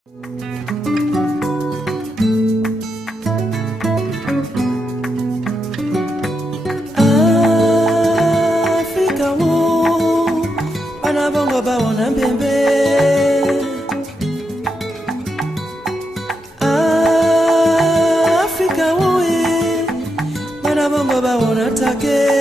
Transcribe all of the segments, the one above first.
Africa wo bana bongo baona mbembe. Africa wo bana bongo baona take.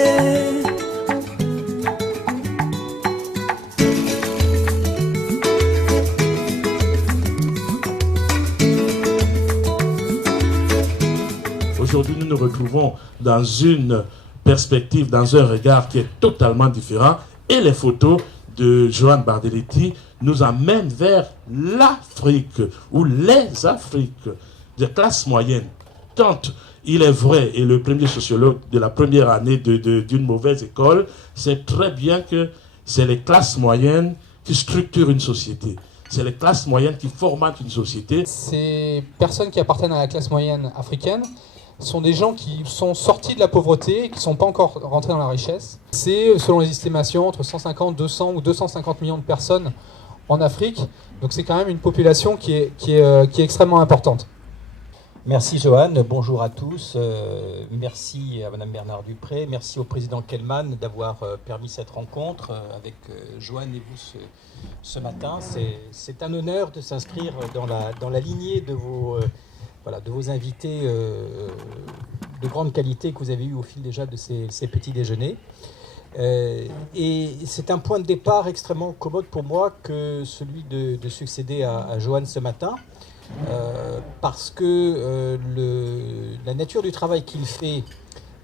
Aujourd'hui, nous nous retrouvons dans une perspective, dans un regard qui est totalement différent. Et les photos de Joan Bardelletti nous amènent vers l'Afrique, ou les Afriques de classe moyenne. Tant il est vrai, et le premier sociologue de la première année d'une mauvaise école, sait très bien que c'est les classes moyennes qui structurent une société. C'est les classes moyennes qui formatent une société. Ces personnes qui appartiennent à la classe moyenne africaine sont des gens qui sont sortis de la pauvreté et qui ne sont pas encore rentrés dans la richesse. C'est, selon les estimations, entre 150, 200 ou 250 millions de personnes en Afrique. Donc c'est quand même une population qui est extrêmement importante. Merci Johan, bonjour à tous. Merci à Madame Bernard Dupré, merci au président Kellman d'avoir permis cette rencontre avec Johan et vous ce matin. C'est un honneur de s'inscrire dans la lignée de vos invités de grande qualité que vous avez eu au fil déjà de ces petits déjeuners. Et c'est un point de départ extrêmement commode pour moi que celui de succéder à Johan ce matin, parce que la nature du travail qu'il fait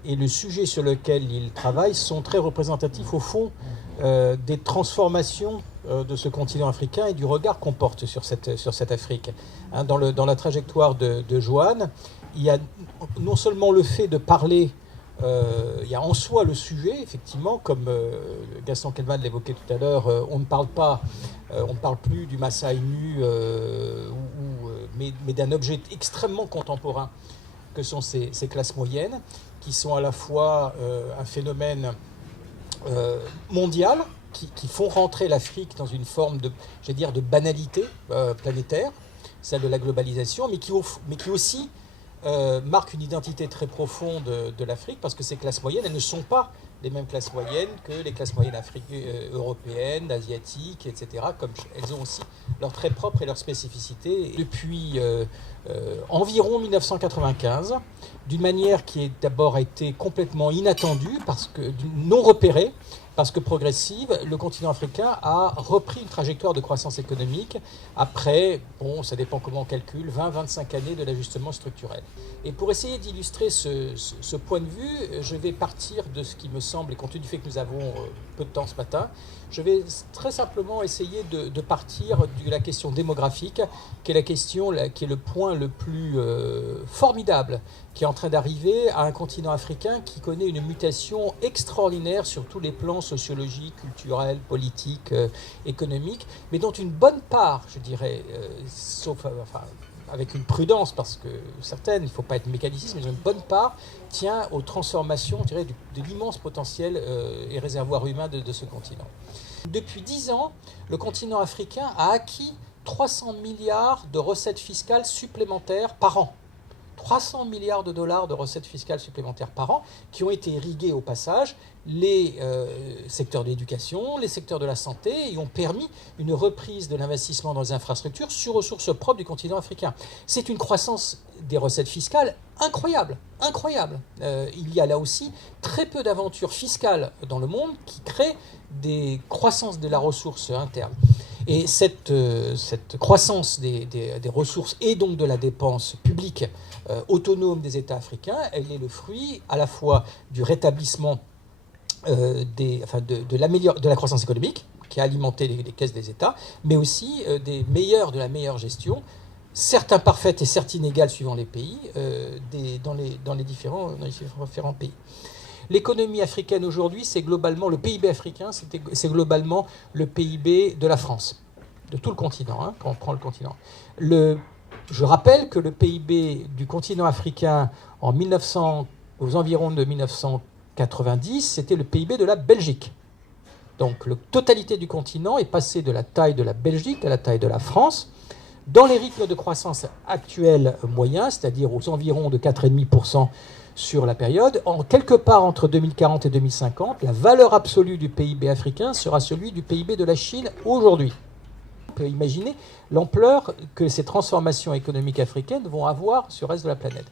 et le sujet sur lequel il travaille sont très représentatifs au fond des transformations de ce continent africain et du regard qu'on porte sur cette Afrique. Hein, dans la trajectoire de Johan, il y a non seulement le fait de parler, il y a en soi le sujet, effectivement, comme Gaston Kellman l'évoquait tout à l'heure, on ne parle plus du Maasai nu, mais d'un objet extrêmement contemporain que sont ces classes moyennes, qui sont à la fois un phénomène mondial, qui font rentrer l'Afrique dans une forme de banalité planétaire, celle de la globalisation, mais qui aussi marque une identité très profonde de l'Afrique, parce que ces classes moyennes, elles ne sont pas les mêmes classes moyennes que les classes moyennes européennes, asiatiques, etc., comme elles ont aussi leurs traits propres et leurs spécificités. Depuis environ 1995, d'une manière qui d'abord a été complètement inattendue, non repérée, parce que progressive, le continent africain a repris une trajectoire de croissance économique après, ça dépend comment on calcule, 20-25 années de l'ajustement structurel. Et pour essayer d'illustrer ce point de vue, je vais partir de ce qui me semble, et compte tenu du fait que nous avons peu de temps ce matin, je vais très simplement essayer de partir de la question démographique, qui est le point le plus formidable, qui est en train d'arriver à un continent africain qui connaît une mutation extraordinaire sur tous les plans sociologiques, culturels, politiques, économiques, mais dont une bonne part, je dirais, avec une prudence, parce que certaines, il ne faut pas être mécaniciste, mais une bonne part tient aux transformations, je dirais, de l'immense potentiel et réservoir humain de ce continent. Depuis 10 ans, le continent africain a acquis 300 milliards de recettes fiscales supplémentaires par an. 300 milliards de dollars de recettes fiscales supplémentaires par an, qui ont été irrigués au passage les secteurs de l'éducation, les secteurs de la santé, et ont permis une reprise de l'investissement dans les infrastructures sur ressources propres du continent africain. C'est une croissance des recettes fiscales incroyable. Il y a là aussi très peu d'aventures fiscales dans le monde qui créent des croissances de la ressource interne. Et cette croissance des ressources et donc de la dépense publique autonome des États africains, elle est le fruit à la fois du rétablissement de la croissance économique qui a alimenté les caisses des États, mais aussi de la meilleure gestion, certes imparfaite et certes inégale suivant les pays, dans les différents pays. L'économie africaine aujourd'hui, c'est globalement le PIB africain, c'est globalement le PIB de la France, de tout le continent, quand on prend le continent. Je rappelle que le PIB du continent africain aux environs de 1990, c'était le PIB de la Belgique. Donc la totalité du continent est passée de la taille de la Belgique à la taille de la France. dans les rythmes de croissance actuels moyens, c'est-à-dire aux environs de 4,5% sur la période, en quelque part entre 2040 et 2050, la valeur absolue du PIB africain sera celui du PIB de la Chine aujourd'hui. On peut imaginer l'ampleur que ces transformations économiques africaines vont avoir sur le reste de la planète.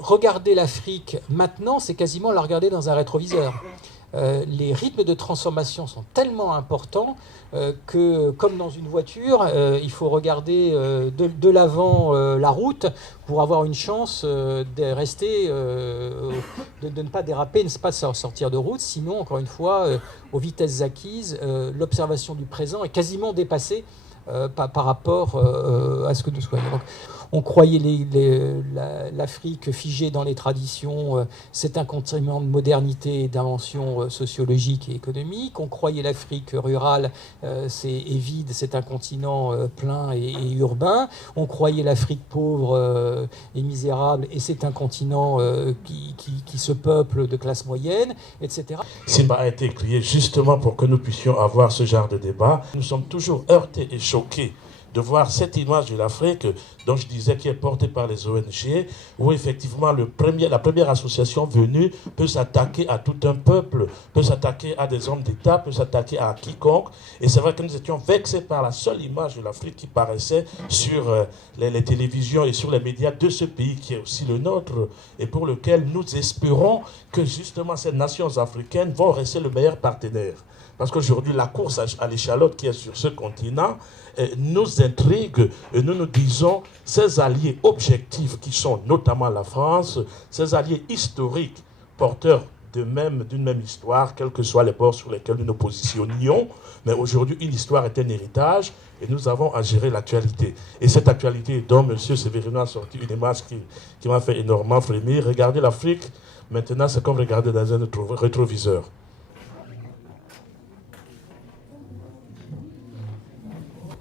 Regarder l'Afrique maintenant, c'est quasiment la regarder dans un rétroviseur. Les rythmes de transformation sont tellement importants que, comme dans une voiture, il faut regarder de l'avant la route pour avoir une chance de rester, de ne pas déraper, ne pas sortir de route. Sinon, encore une fois, aux vitesses acquises, l'observation du présent est quasiment dépassée par rapport à ce que nous soyons. Donc, on croyait l'Afrique figée dans les traditions, c'est un continent de modernité et d'invention sociologique et économique. On croyait l'Afrique rurale est vide, c'est un continent plein et urbain. On croyait l'Afrique pauvre et misérable, et c'est un continent qui se peuple de classe moyenne, etc. Simba a été créé justement pour que nous puissions avoir ce genre de débat. Nous sommes toujours heurtés et choqués de voir cette image de l'Afrique dont je disais qui est portée par les ONG, où effectivement la première association venue peut s'attaquer à tout un peuple, peut s'attaquer à des hommes d'État, peut s'attaquer à quiconque. Et c'est vrai que nous étions vexés par la seule image de l'Afrique qui paraissait sur les télévisions et sur les médias de ce pays qui est aussi le nôtre, et pour lequel nous espérons que justement ces nations africaines vont rester le meilleur partenaire. Parce qu'aujourd'hui, la course à l'échalote qui est sur ce continent nous intrigue et nous nous disons ces alliés objectifs qui sont notamment la France, ces alliés historiques porteurs d'une même histoire, quels que soient les bords sur lesquels nous nous positionnions. Mais aujourd'hui, une histoire est un héritage et nous avons à gérer l'actualité. Et cette actualité dont M. Severino a sorti une image qui m'a fait énormément frémir. Regardez l'Afrique, maintenant c'est comme regarder dans un rétroviseur.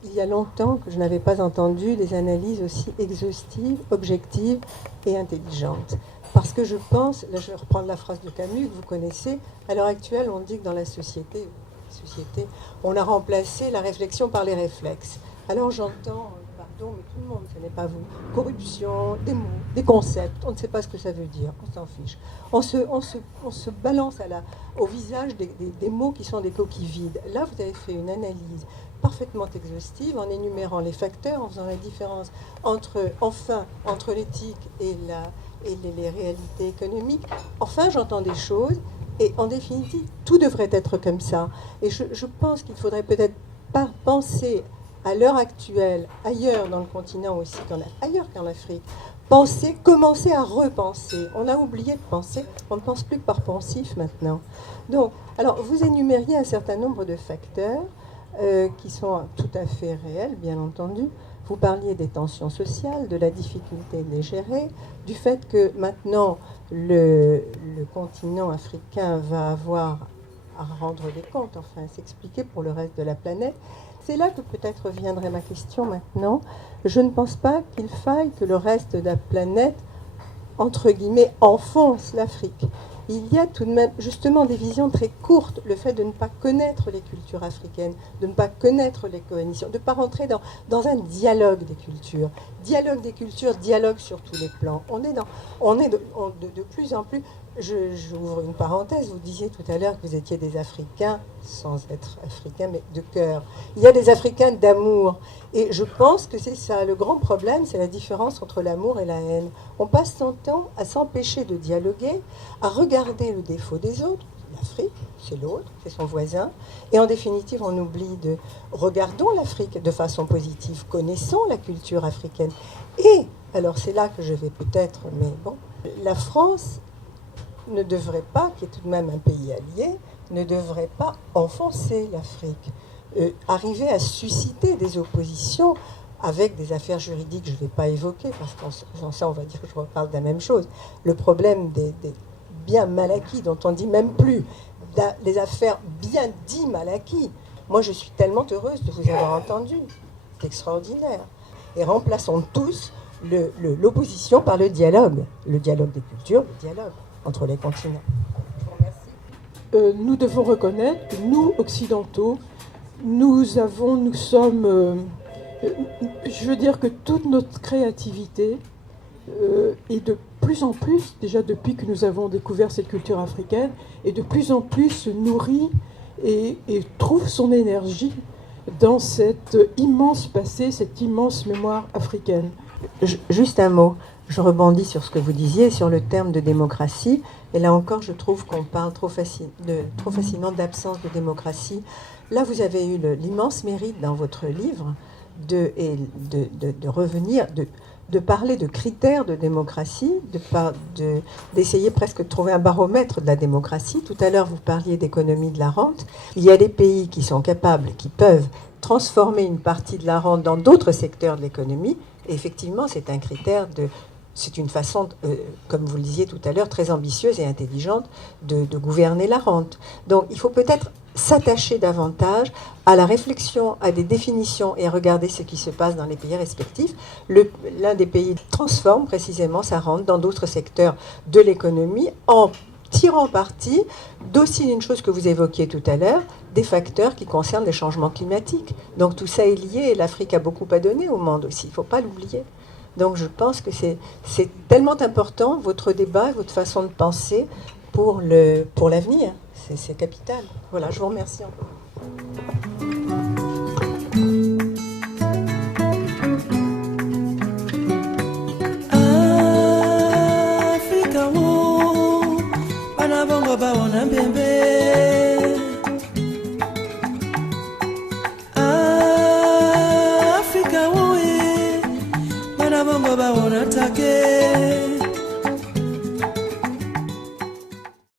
Il y a longtemps que je n'avais pas entendu des analyses aussi exhaustives, objectives et intelligentes. Parce que je pense, là je vais reprendre la phrase de Camus que vous connaissez, à l'heure actuelle on dit que dans la société, on a remplacé la réflexion par les réflexes. Alors j'entends, pardon, mais tout le monde, ce n'est pas vous, corruption, des mots, des concepts, on ne sait pas ce que ça veut dire, on s'en fiche. On se balance au visage des mots qui sont des coquilles vides. Là vous avez fait une analyse parfaitement exhaustive en énumérant les facteurs, en faisant la différence entre l'éthique et les réalités économiques. Enfin, j'entends des choses et en définitive, tout devrait être comme ça. Et je pense qu'il faudrait peut-être pas penser à l'heure actuelle, ailleurs dans le continent aussi, ailleurs qu'en Afrique, commencer à repenser. On a oublié de penser, on ne pense plus que par pensif maintenant. Donc, alors, vous énumériez un certain nombre de facteurs qui sont tout à fait réels, bien entendu. Vous parliez des tensions sociales, de la difficulté de les gérer, du fait que maintenant le continent africain va avoir à rendre des comptes, enfin à s'expliquer pour le reste de la planète. C'est là que peut-être viendrait ma question maintenant. Je ne pense pas qu'il faille que le reste de la planète, entre guillemets, enfonce l'Afrique. Il y a tout de même justement des visions très courtes, le fait de ne pas connaître les cultures africaines, de ne pas connaître les coalitions, de ne pas rentrer dans un dialogue des cultures. Dialogue des cultures, dialogue sur tous les plans. On est de plus en plus... J'ouvre une parenthèse, vous disiez tout à l'heure que vous étiez des Africains, sans être Africains, mais de cœur. Il y a des Africains d'amour. Et je pense que c'est ça, le grand problème, c'est la différence entre l'amour et la haine. On passe son temps à s'empêcher de dialoguer, à regarder le défaut des autres. L'Afrique, c'est l'autre, c'est son voisin. Et en définitive, on oublie de... Regardons l'Afrique de façon positive, connaissons la culture africaine. Et, alors c'est là que je vais peut-être, mais bon, la France ne devrait pas, qui est tout de même un pays allié, ne devrait pas enfoncer l'Afrique, arriver à susciter des oppositions avec des affaires juridiques, je ne vais pas évoquer, parce qu'en ça, on va dire que je reparle de la même chose. Le problème des biens mal acquis, dont on ne dit même plus, les affaires bien dits mal acquis. Moi, je suis tellement heureuse de vous avoir entendu. C'est extraordinaire. Et remplaçons tous l'opposition par le dialogue des cultures, le dialogue entre les continents. Je vous remercie. Nous devons reconnaître que nous, occidentaux, nous sommes Je veux dire que toute notre créativité est de plus en plus, déjà depuis que nous avons découvert cette culture africaine, et de plus en plus se nourrit et trouve son énergie dans cet immense passé, cette immense mémoire africaine. Juste un mot, je rebondis sur ce que vous disiez, sur le terme de démocratie, et là encore je trouve qu'on parle trop facilement d'absence de démocratie. Là vous avez eu l'immense mérite dans votre livre de revenir, de parler de critères de démocratie, d'essayer presque de trouver un baromètre de la démocratie. Tout à l'heure, vous parliez d'économie de la rente. Il y a des pays qui sont capables, qui peuvent transformer une partie de la rente dans d'autres secteurs de l'économie. Et effectivement, c'est un critère c'est une façon, comme vous le disiez tout à l'heure, très ambitieuse et intelligente de gouverner la rente. Donc, il faut peut-être s'attacher davantage à la réflexion, à des définitions et à regarder ce qui se passe dans les pays respectifs. L'un des pays transforme précisément sa rente dans d'autres secteurs de l'économie en tirant parti d'aussi une chose que vous évoquiez tout à l'heure, des facteurs qui concernent les changements climatiques. Donc tout ça est lié et l'Afrique a beaucoup à donner au monde aussi, il ne faut pas l'oublier. Donc je pense que c'est tellement important, votre débat, votre façon de penser pour l'avenir. C'est capital. Voilà, je vous remercie encore.